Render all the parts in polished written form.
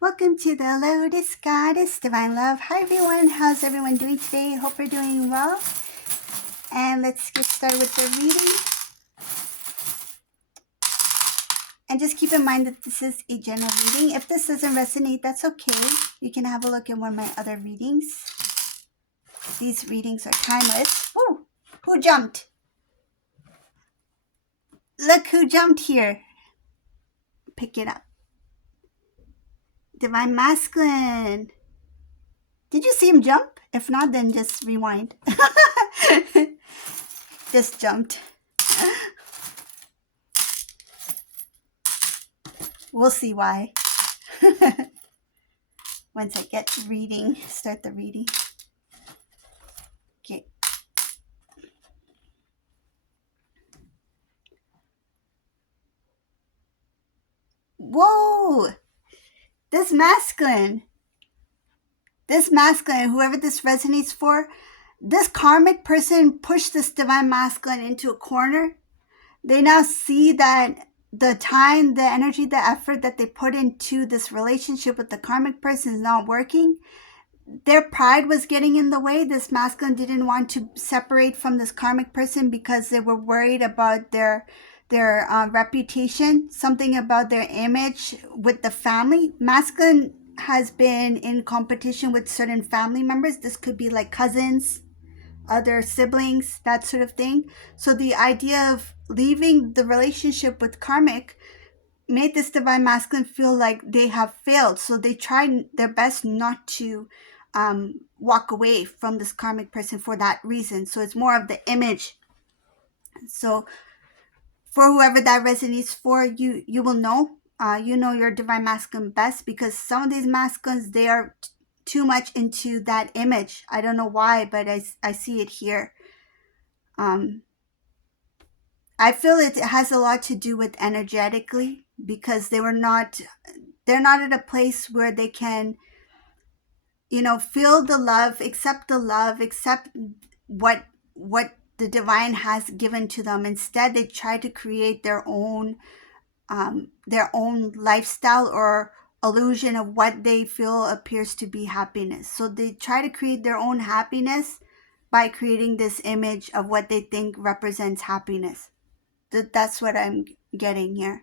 Welcome to the Lotus Goddess Divine Love. Hi everyone, how's everyone doing today? Hope you're doing well. And let's get started with the reading. And just keep in mind that this is a general reading. If this doesn't resonate, that's okay. You can have a look at one of my other readings. These readings are timeless. Woo! Who jumped? Look who jumped here. Pick it up. Divine Masculine. Did you see him jump? If not, then just rewind. Just jumped. We'll see why. Once I get to reading, start the reading. Okay. Whoa! This masculine, whoever this resonates for, this karmic person pushed this divine masculine into a corner. They now see that the time, the energy, the effort that they put into this relationship with the karmic person is not working. Their pride was getting in the way. This masculine didn't want to separate from this karmic person because they were worried about their reputation, something about their image with the family. Masculine has been in competition with certain family members. This could be like cousins, other siblings, that sort of thing. So the idea of leaving the relationship with karmic made this divine masculine feel like they have failed. So they tried their best not to walk away from this karmic person for that reason. So it's more of the image. So for whoever that resonates for, you will know. You know your divine masculine best, because some of these masculines, they are too much into that image. I don't know why, but I see it here. I feel it has a lot to do with energetically, because they're not at a place where they can, feel the love, accept what the divine has given to them. Instead, they try to create their own lifestyle or illusion of what they feel appears to be happiness. So they try to create their own happiness by creating this image of what they think represents happiness. That's what I'm getting here.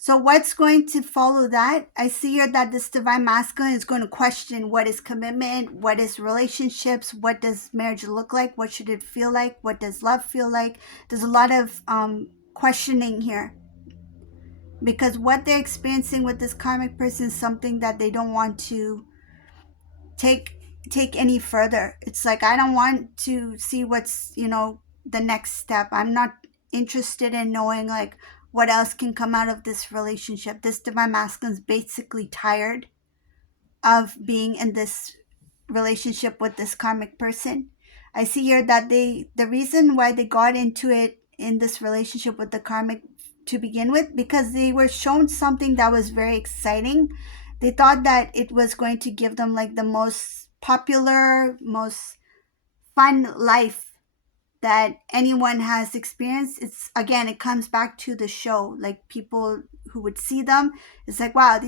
So what's going to follow that? I see here that this divine masculine is going to question what is commitment, what is relationships, what does marriage look like, what should it feel like, what does love feel like. There's a lot of questioning here, because what they're experiencing with this karmic person is something that they don't want to take any further. It's like, I don't want to see what's, the next step. I'm not interested in knowing like what else can come out of this relationship. This divine masculine is basically tired of being in this relationship with this karmic person. I see here that the reason why they got into it in this relationship with the karmic to begin with, because they were shown something that was very exciting. They thought that it was going to give them like the most popular, most fun life that anyone has experienced. It's, again, it comes back to the show. Like, people who would see them, it's like, wow,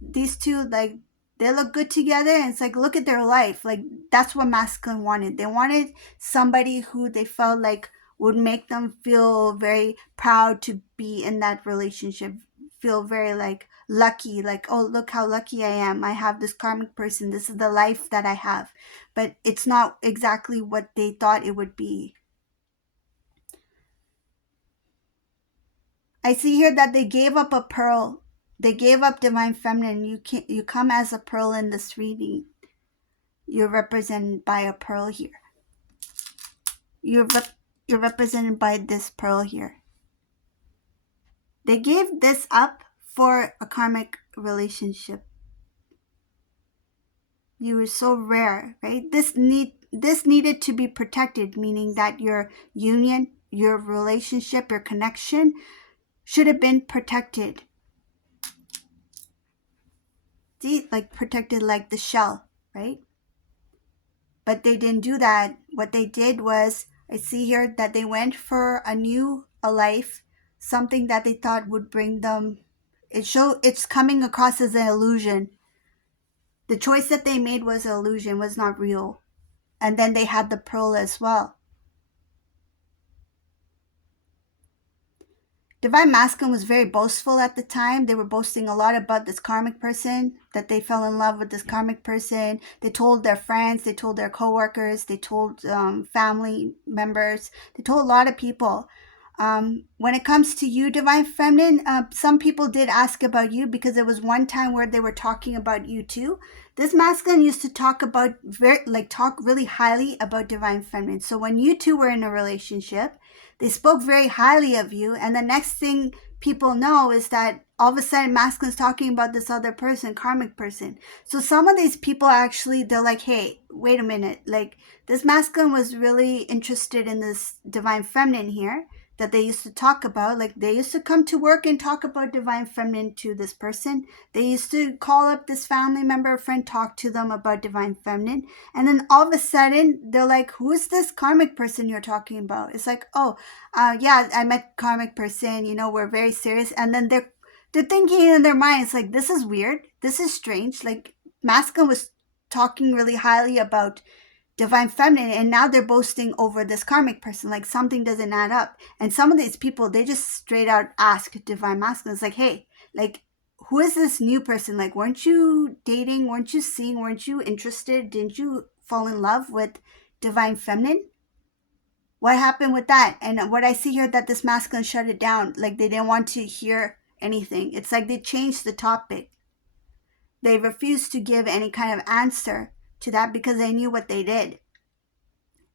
these two, like, they look good together. And it's like, look at their life. Like, that's what masculine wanted. They wanted somebody who they felt like would make them feel very proud to be in that relationship, feel very like lucky, like, oh, look how lucky I am. I have this karmic person. This is the life that I have. But it's not exactly what they thought it would be. I see here that they gave up a pearl. They gave up divine feminine. You come as a pearl in this reading. You're represented by a pearl here. You're represented by this pearl here. They gave this up for a karmic relationship. You were so rare, right? This needed to be protected, meaning that your union, your relationship, your connection should have been protected. See, like protected like the shell, right? But they didn't do that. What they did was, I see here that they went for a life, something that they thought would bring them It's coming across as an illusion. The choice that they made was an illusion, was not real. And then they had the pearl as well. Divine Masculine was very boastful at the time. They were boasting a lot about this karmic person, that they fell in love with this karmic person. They told their friends, they told their coworkers, they told family members, they told a lot of people. When it comes to you, Divine Feminine, some people did ask about you because there was one time where they were talking about you too. This masculine used to talk really highly about Divine Feminine. So when you two were in a relationship, they spoke very highly of you, and the next thing people know is that all of a sudden masculine's talking about this other person, karmic person. So some of these people actually, they're like, hey, wait a minute, like this masculine was really interested in this Divine Feminine here that they used to talk about. Like they used to come to work and talk about Divine Feminine to this person. They used to call up this family member or friend, talk to them about Divine Feminine. And then all of a sudden they're like, who is this karmic person you're talking about? It's like, oh, yeah, I met karmic person, we're very serious. And then they're thinking in their minds, like, this is weird. This is strange. Like masculine was talking really highly about Divine Feminine, and now they're boasting over this karmic person. Like something doesn't add up. And some of these people, they just straight out ask Divine Masculine. It's like, hey, like, who is this new person? Like, weren't you dating? Weren't you seeing? Weren't you interested? Didn't you fall in love with Divine Feminine? What happened with that? And what I see here, that this masculine shut it down. Like they didn't want to hear anything. It's like they changed the topic. They refused to give any kind of answer to that because they knew what they did.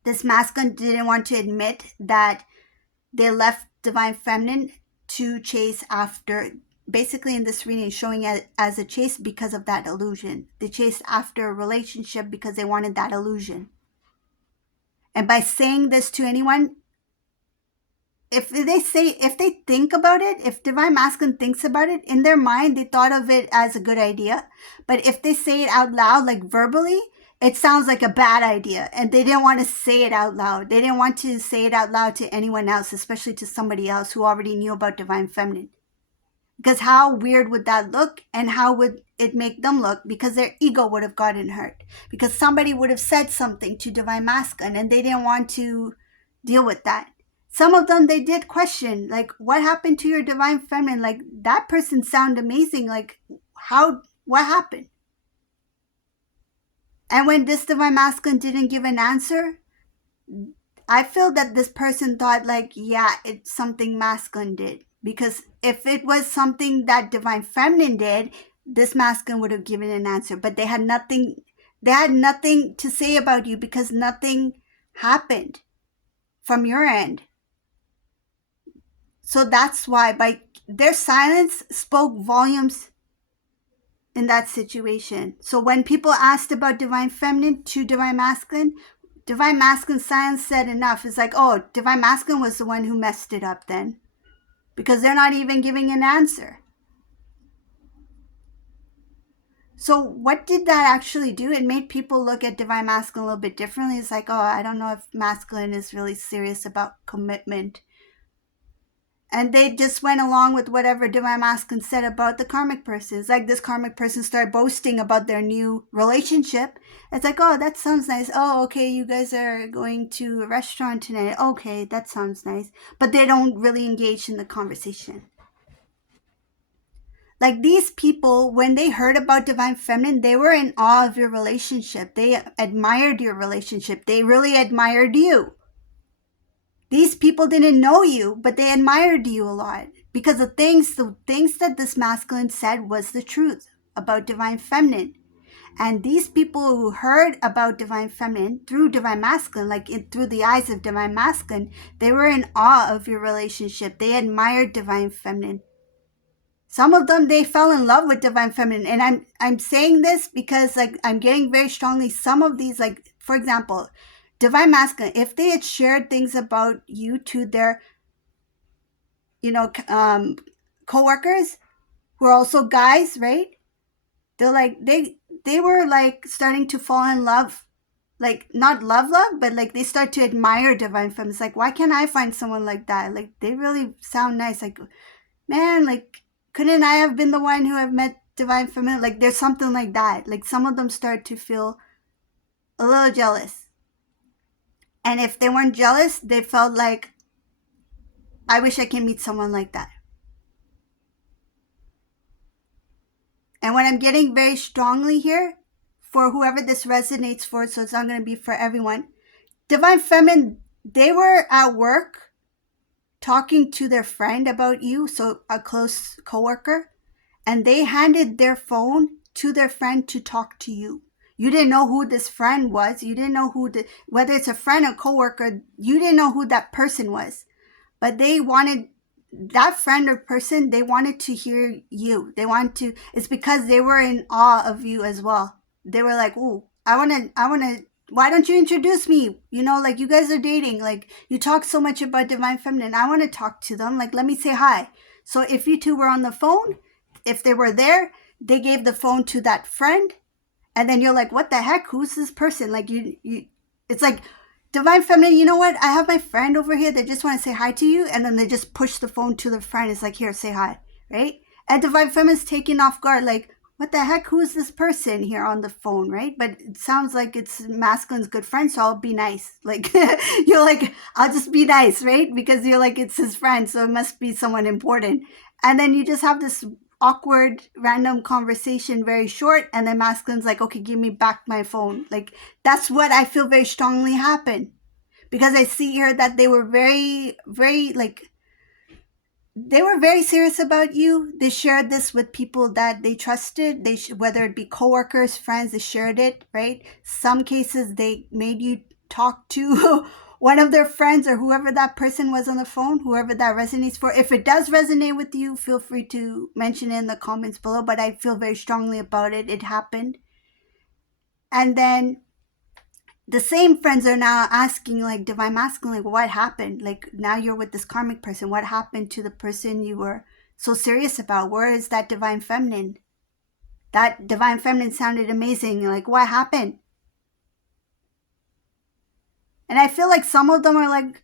This masculine didn't want to admit that they left Divine Feminine to chase after, basically in this reading, showing it as a chase because of that illusion. They chased after a relationship because they wanted that illusion. And by saying this to anyone, if they think about it, if Divine Masculine thinks about it, in their mind, they thought of it as a good idea. But if they say it out loud, like verbally, it sounds like a bad idea. And they didn't want to say it out loud. They didn't want to say it out loud to anyone else, especially to somebody else who already knew about Divine Feminine. Because how weird would that look, and how would it make them look? Because their ego would have gotten hurt. Because somebody would have said something to Divine Masculine and they didn't want to deal with that. Some of them, they did question, like, what happened to your Divine Feminine? Like, that person sounded amazing. Like, what happened? And when this Divine Masculine didn't give an answer, I feel that this person thought, like, yeah, it's something masculine did. Because if it was something that Divine Feminine did, this masculine would have given an answer. But they had nothing to say about you because nothing happened from your end. So that's why, by their silence spoke volumes in that situation. So when people asked about Divine Feminine to Divine Masculine silence said enough. It's like, oh, Divine Masculine was the one who messed it up then. Because they're not even giving an answer. So what did that actually do? It made people look at Divine Masculine a little bit differently. It's like, oh, I don't know if masculine is really serious about commitment. And they just went along with whatever Divine Masculine said about the karmic person. It's like this karmic person started boasting about their new relationship. It's like, oh, that sounds nice. Oh, okay, you guys are going to a restaurant tonight. Okay, that sounds nice. But they don't really engage in the conversation. Like these people, when they heard about Divine Feminine, they were in awe of your relationship. They admired your relationship. They really admired you. These people didn't know you, but they admired you a lot because the things that this masculine said was the truth about Divine Feminine. And these people who heard about Divine Feminine through Divine Masculine, through the eyes of Divine Masculine, they were in awe of your relationship. They admired Divine Feminine. Some of them, they fell in love with Divine Feminine. And I'm saying this because I'm getting very strongly some of these, for example, Divine Masculine, if they had shared things about you to their, co-workers who are also guys, right? They're they were starting to fall in love, not love, but they start to admire Divine Feminine. It's like, why can't I find someone like that? They really sound nice. Man, couldn't I have been the one who have met divine feminine? Like there's something like that. Like some of them start to feel a little jealous. And if they weren't jealous, they felt like, I wish I can meet someone like that. And what I'm getting very strongly here, for whoever this resonates for, so it's not going to be for everyone, divine feminine, they were at work talking to their friend about you, so a close coworker, and they handed their phone to their friend to talk to you. You didn't know who this friend was. You didn't know whether it's a friend or coworker, you didn't know who that person was. But they wanted, that friend or person, they wanted to hear you. They wanted to, it's because they were in awe of you as well. They were like, "Ooh, I want to, why don't you introduce me? You know, like you guys are dating. Like you talk so much about divine feminine. I want to talk to them. Like, let me say hi." So if you two were on the phone, if they were there, they gave the phone to that friend, and then you're like, "What the heck? Who's this person?" Like it's like divine feminine. You know what? I have my friend over here. They just want to say hi to you, and then they just push the phone to the friend. It's like, "Here, say hi," right? And divine feminine's taken off guard, like, "What the heck? Who's this person here on the phone?" Right? But it sounds like it's masculine's good friend, so I'll be nice. Like you're like, I'll just be nice, right? Because you're like, it's his friend, so it must be someone important. And then you just have this awkward random conversation, very short, and then masculine's like, "Okay, give me back my phone." Like that's what I feel very strongly happened, because I see here that they were very, very, like, they were very serious about you. They shared this with people that they trusted. Whether it be coworkers, friends, they shared it, right? Some cases they made you talk to one of their friends or whoever that person was on the phone, whoever that resonates for. If it does resonate with you, feel free to mention it in the comments below. But I feel very strongly about it. It happened. And then the same friends are now asking, like, divine masculine, like, what happened? Like, now you're with this karmic person. What happened to the person you were so serious about? Where is that divine feminine? That divine feminine sounded amazing. Like, what happened? And I feel like some of them are like,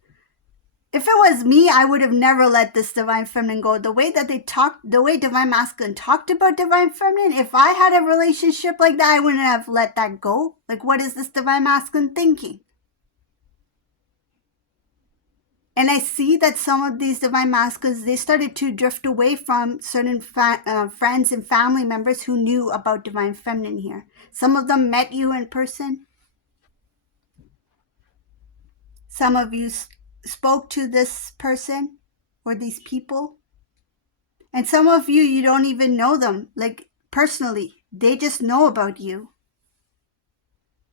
if it was me, I would have never let this divine feminine go. The way that they talked, the way divine masculine talked about divine feminine, if I had a relationship like that, I wouldn't have let that go. Like, what is this divine masculine thinking? And I see that some of these divine masculines, they started to drift away from certain friends and family members who knew about divine feminine here. Some of them met you in person. Some of you spoke to this person or these people. And some of you, you don't even know them, like personally. They just know about you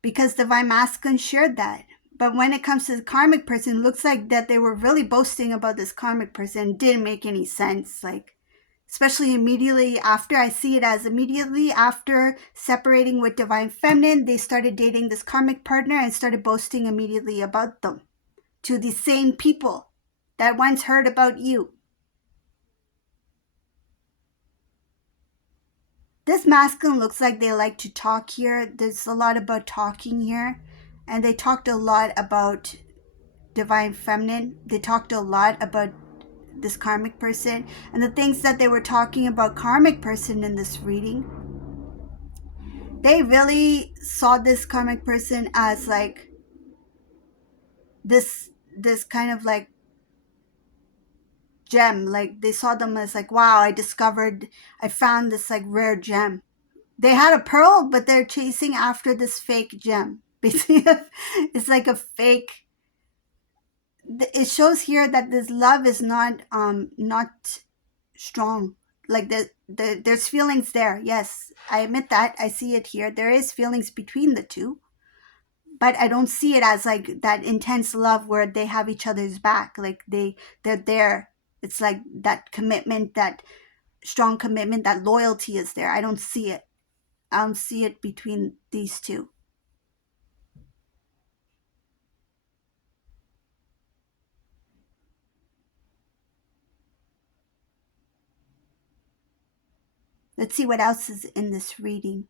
because divine masculine shared that. But when it comes to the karmic person, it looks like that they were really boasting about this karmic person. It didn't make any sense. Like, especially immediately after, I see it as immediately after separating with divine feminine, they started dating this karmic partner and started boasting immediately about them to the same people that once heard about you. This masculine looks like they like to talk here. There's a lot about talking here. And they talked a lot about divine feminine. They talked a lot about this karmic person. And the things that they were talking about karmic person in this reading, they really saw this karmic person as like this kind of like gem. Like they saw them as like, wow, I found this like rare gem. They had a pearl, but they're chasing after this fake gem. Basically, it's like a fake. It shows here that this love is not strong. Like there's feelings there. Yes, I admit that. I see it here. There is feelings between the two, but I don't see it as like that intense love where they have each other's back. Like they're there. It's like that commitment, that strong commitment, that loyalty is there. I don't see it. I don't see it between these two. Let's see what else is in this reading.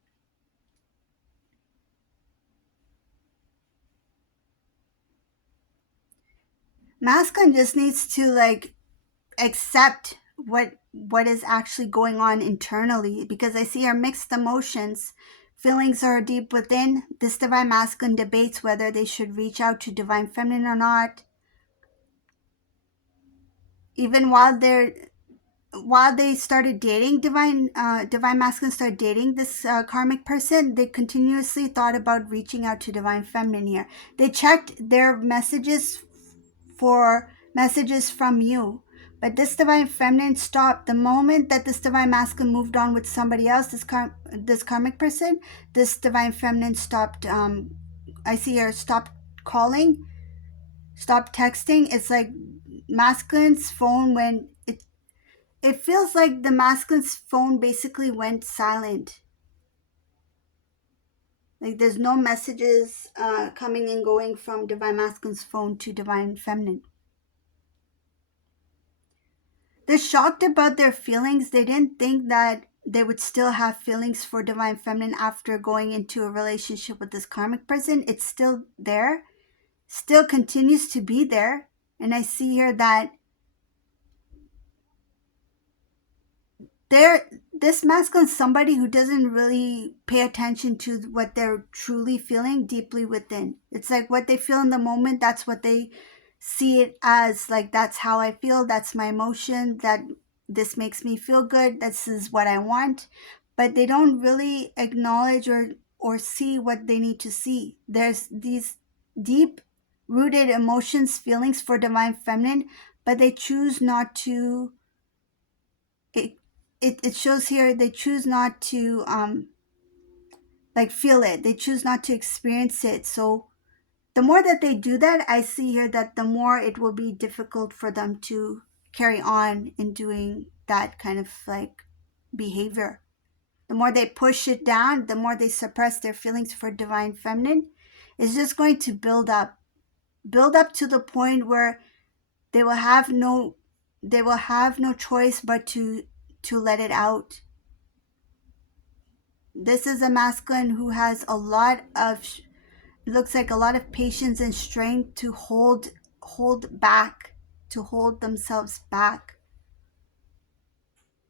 Masculine just needs to like accept what is actually going on internally, because I see our mixed emotions. Feelings are deep within. This divine masculine debates whether they should reach out to divine feminine or not. Even while they started dating divine masculine started dating this karmic person, they continuously thought about reaching out to divine feminine here. They checked their messages for messages from you, but this divine feminine stopped the moment that this divine masculine moved on with somebody else. This karmic person, this divine feminine stopped. I see her stopped calling, stopped texting. It's like masculine's phone when it feels like the masculine's phone basically went silent. Like there's no messages coming and going from divine masculine's phone to divine feminine. They're shocked about their feelings. They didn't think that they would still have feelings for divine feminine after going into a relationship with this karmic person. It's still there, still continues to be there. And I see here that they're this masculine is somebody who doesn't really pay attention to what they're truly feeling deeply within. It's like what they feel in the moment, that's what they see it as. Like, that's how I feel, that's my emotion, that this makes me feel good, this is what I want. But they don't really acknowledge or see what they need to see. There's these deep rooted emotions, feelings for divine feminine, but they choose not to. It shows here they choose not to like feel it. They choose not to experience it. So the more that they do that, I see here that the more it will be difficult for them to carry on in doing that kind of like behavior. The more they push it down, the more they suppress their feelings for divine feminine, it's just going to build up to the point where they will have no choice but to let it out. This is a masculine who has a lot of, looks like a lot of patience and strength to hold back, to hold themselves back.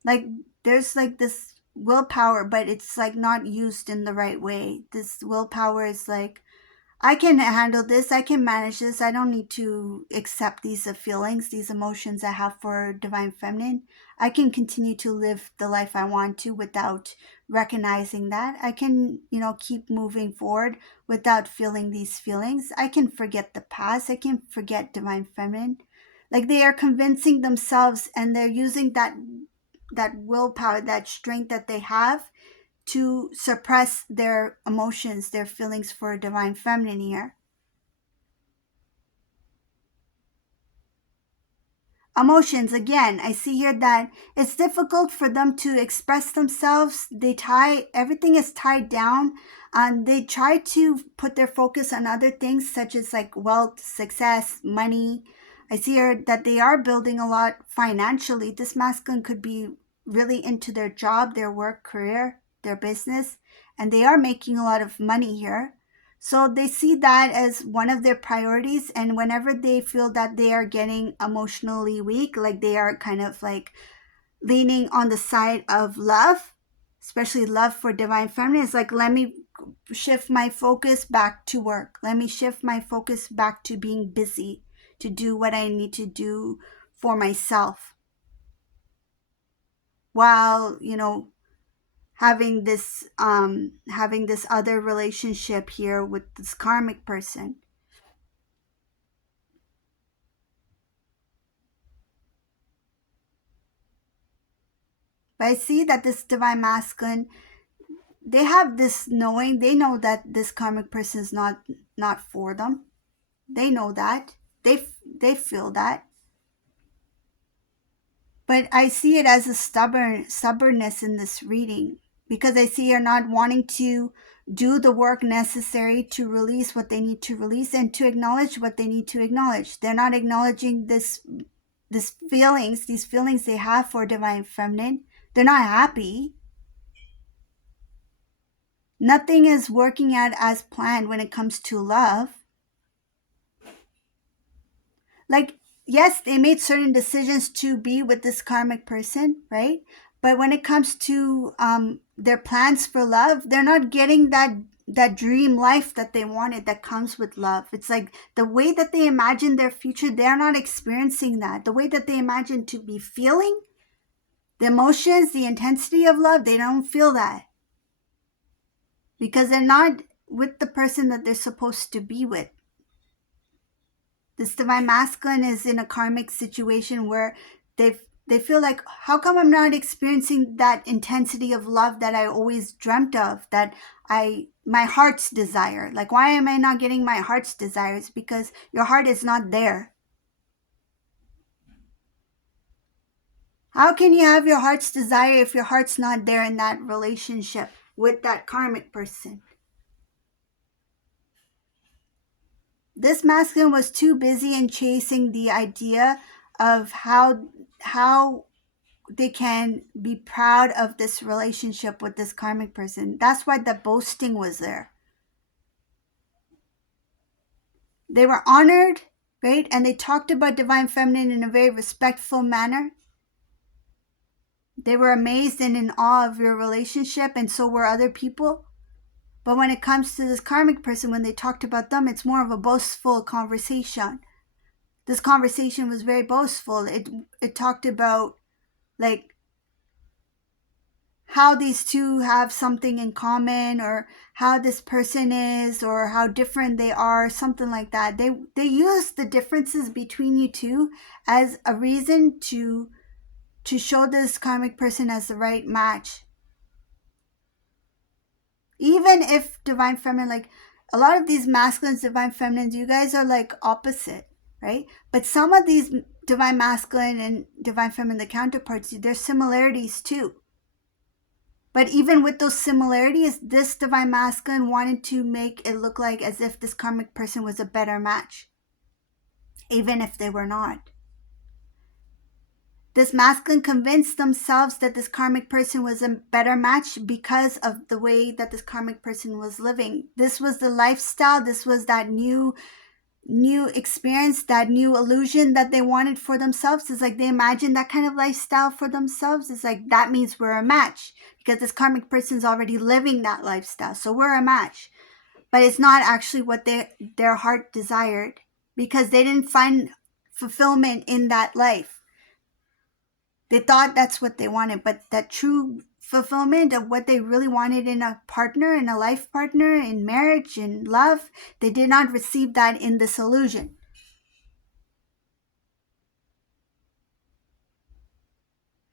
Like there's like this willpower, but it's like not used in the right way. This willpower is like, I can handle this, I can manage this, I don't need to accept these feelings, these emotions I have for divine feminine. I can continue to live the life I want to without recognizing that. I can, keep moving forward without feeling these feelings. I can forget the past, I can forget divine feminine. Like they are convincing themselves, and they're using that willpower, that strength that they have to suppress their emotions, their feelings for divine feminine here. Emotions, again, I see here that it's difficult for them to express themselves. Everything is tied down, and they try to put their focus on other things such as like wealth, success, money. I see here that they are building a lot financially. This masculine could be really into their job, their work, career, their business, and they are making a lot of money here. So they see that as one of their priorities. And whenever they feel that they are getting emotionally weak, like they are kind of like leaning on the side of love, especially love for divine feminine, it's like, let me shift my focus back to work. Let me shift my focus back to being busy, to do what I need to do for myself. While, having this other relationship here with this karmic person. But I see that this divine masculine, they have this knowing. They know that this karmic person is not for them. They know that. They feel that. But I see it as a stubbornness in this reading, because I see you're not wanting to do the work necessary to release what they need to release and to acknowledge what they need to acknowledge. They're not acknowledging these feelings they have for divine feminine. They're not happy. Nothing is working out as planned when it comes to love. Like yes, they made certain decisions to be with this karmic person, right? But when it comes to their plans for love, they're not getting that dream life that they wanted that comes with love. It's like the way that they imagine their future, they're not experiencing that. The way that they imagine to be feeling, the emotions, the intensity of love, they don't feel that because they're not with the person that they're supposed to be with. This divine masculine is in a karmic situation where they feel like, how come I'm not experiencing that intensity of love that I always dreamt of, that my heart's desire? Like, why am I not getting my heart's desires? Because your heart is not there. How can you have your heart's desire if your heart's not there in that relationship with that karmic person? This masculine was too busy in chasing the idea of how they can be proud of this relationship with this karmic person. That's why the boasting was there. They were honored, right? And they talked about divine feminine in a very respectful manner. They were amazed and in awe of your relationship, and so were other people. But when it comes to this karmic person, when they talked about them, it's more of a boastful conversation. This conversation was very boastful. It talked about like how these two have something in common, or how this person is, or how different they are, something like that. They use the differences between you two as a reason to show this karmic person as the right match. Even if divine feminine, like a lot of these masculines, divine feminines, you guys are like opposite, right? But some of these divine masculine and divine feminine, the counterparts, there's similarities too. But even with those similarities, this divine masculine wanted to make it look like as if this karmic person was a better match, even if they were not. This masculine convinced themselves that this karmic person was a better match because of the way that this karmic person was living. This was the lifestyle. This was that new experience, that new illusion that they wanted for themselves. It's like they imagined that kind of lifestyle for themselves. It's like, that means we're a match because this karmic person's already living that lifestyle, so we're a match. But it's not actually what their heart desired, because they didn't find fulfillment in that life. They thought that's what they wanted, but that true fulfillment of what they really wanted in a partner, in a life partner, in marriage, in love, they did not receive that in this illusion.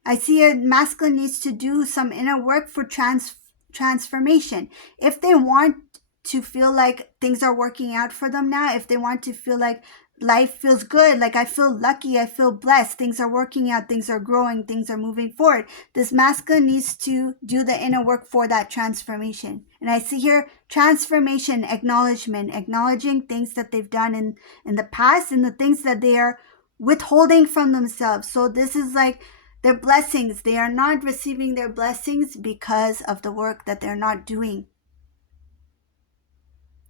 I see a masculine needs to do some inner work for transformation. If they want to feel like things are working out for them now, if they want to feel like life feels good, like I feel lucky, I feel blessed, things are working out, things are growing, things are moving forward, this masculine needs to do the inner work for that transformation. And I see here transformation, acknowledgement, acknowledging things that they've done in the past and the things that they are withholding from themselves. So this is like their blessings. They are not receiving their blessings because of the work that they're not doing.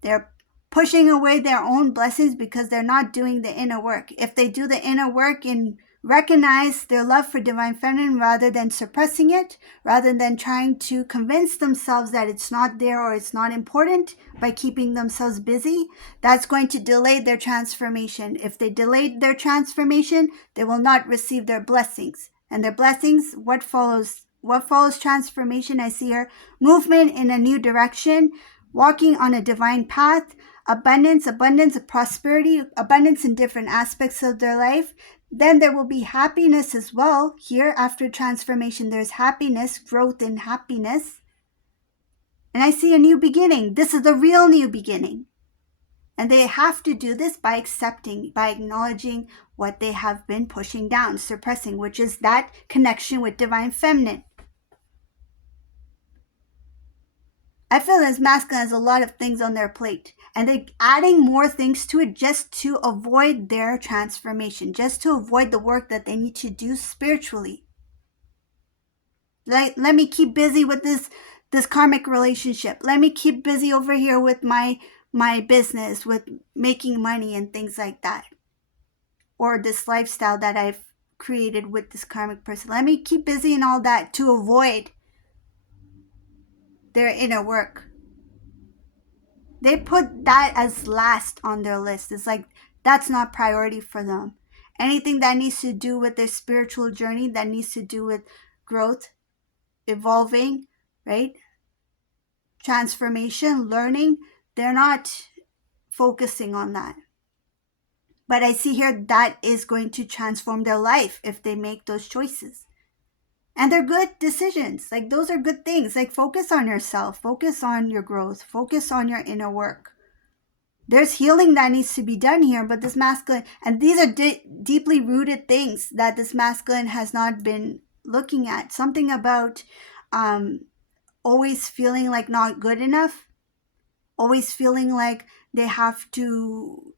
They're pushing away their own blessings because they're not doing the inner work. If they do the inner work and recognize their love for divine feminine rather than suppressing it, rather than trying to convince themselves that it's not there or it's not important by keeping themselves busy, that's going to delay their transformation. If they delay their transformation, they will not receive their blessings. And their blessings, what follows? What follows transformation? I see here movement in a new direction, walking on a divine path, abundance of prosperity, abundance in different aspects of their life. Then there will be happiness as well. Here, after transformation, there's happiness, growth in happiness. And I see a new beginning. This is the real new beginning. And they have to do this by accepting, by acknowledging what they have been pushing down, suppressing, which is that connection with divine feminine. I feel this masculine has a lot of things on their plate, and they're adding more things to it just to avoid their transformation, just to avoid the work that they need to do spiritually. Like, let me keep busy with this karmic relationship. Let me keep busy over here with my business, with making money and things like that. or this lifestyle that I've created with this karmic person. Let me keep busy and all that to avoid their inner work. They put that as last on their list. It's like that's not priority for them. Anything that needs to do with their spiritual journey, that needs to do with growth, evolving, right? Transformation, learning, they're not focusing on that. But I see here that is going to transform their life if they make those choices. And they're good decisions. Like those are good things. Like focus on yourself, focus on your growth, focus on your inner work. There's healing that needs to be done here, but this masculine, and these are deeply rooted things that this masculine has not been looking at. Something about always feeling like not good enough, always feeling like they have to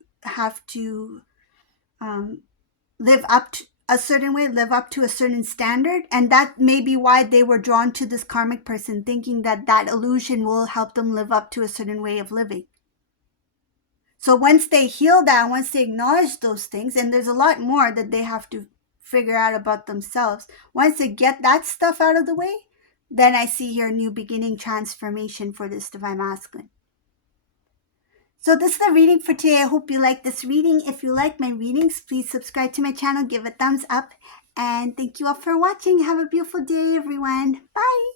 live up to a certain way, live up to a certain standard. And that may be why they were drawn to this karmic person, thinking that that illusion will help them live up to a certain way of living. So once they heal that, once they acknowledge those things, and there's a lot more that they have to figure out about themselves, once they get that stuff out of the way, then I see here new beginning, transformation for this divine masculine. So this is the reading for today. I hope you like this reading. If you like my readings, please subscribe to my channel, give a thumbs up, and thank you all for watching. Have a beautiful day, everyone. Bye.